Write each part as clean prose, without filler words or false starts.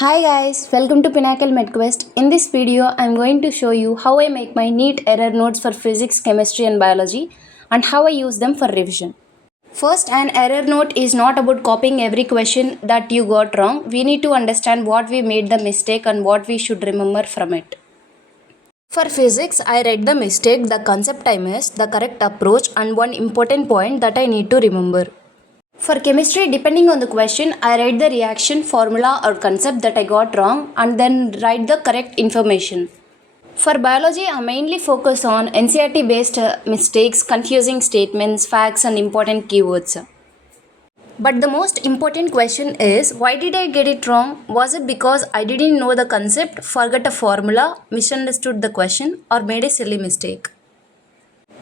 Hi guys, welcome to Pinnacle MedQuest. In this video, I am going to show you how I make my NEET error notes for physics, chemistry and biology and how I use them for revision. First, an error note is not about copying every question that you got wrong. We need to understand what we made the mistake and what we should remember from it. For physics, I read the mistake, the concept I missed, the correct approach and one important point that I need to remember. For chemistry, depending on the question, I write the reaction, formula or concept that I got wrong and then write the correct information. For biology, I mainly focus on NCERT based mistakes, confusing statements, facts and important keywords. But the most important question is, why did I get it wrong? Was it because I didn't know the concept, forgot a formula, misunderstood the question or made a silly mistake?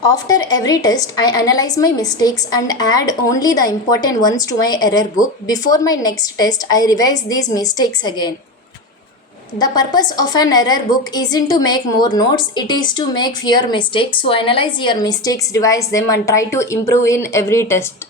After every test, I analyze my mistakes and add only the important ones to my error book. Before my next test, I revise these mistakes again. The purpose of an error book isn't to make more notes, it is to make fewer mistakes. So analyze your mistakes, revise them and try to improve in every test.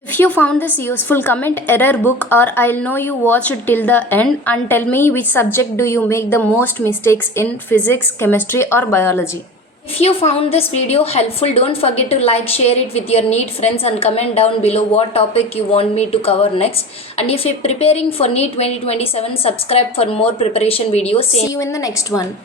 If you found this useful, comment error book or I'll know you watched till the end and tell me which subject do you make the most mistakes in, physics, chemistry or biology. If you found this video helpful, don't forget to like, share it with your NEET friends and comment down below what topic you want me to cover next. And if you're preparing for NEET 2027, subscribe for more preparation videos. See you in the next one.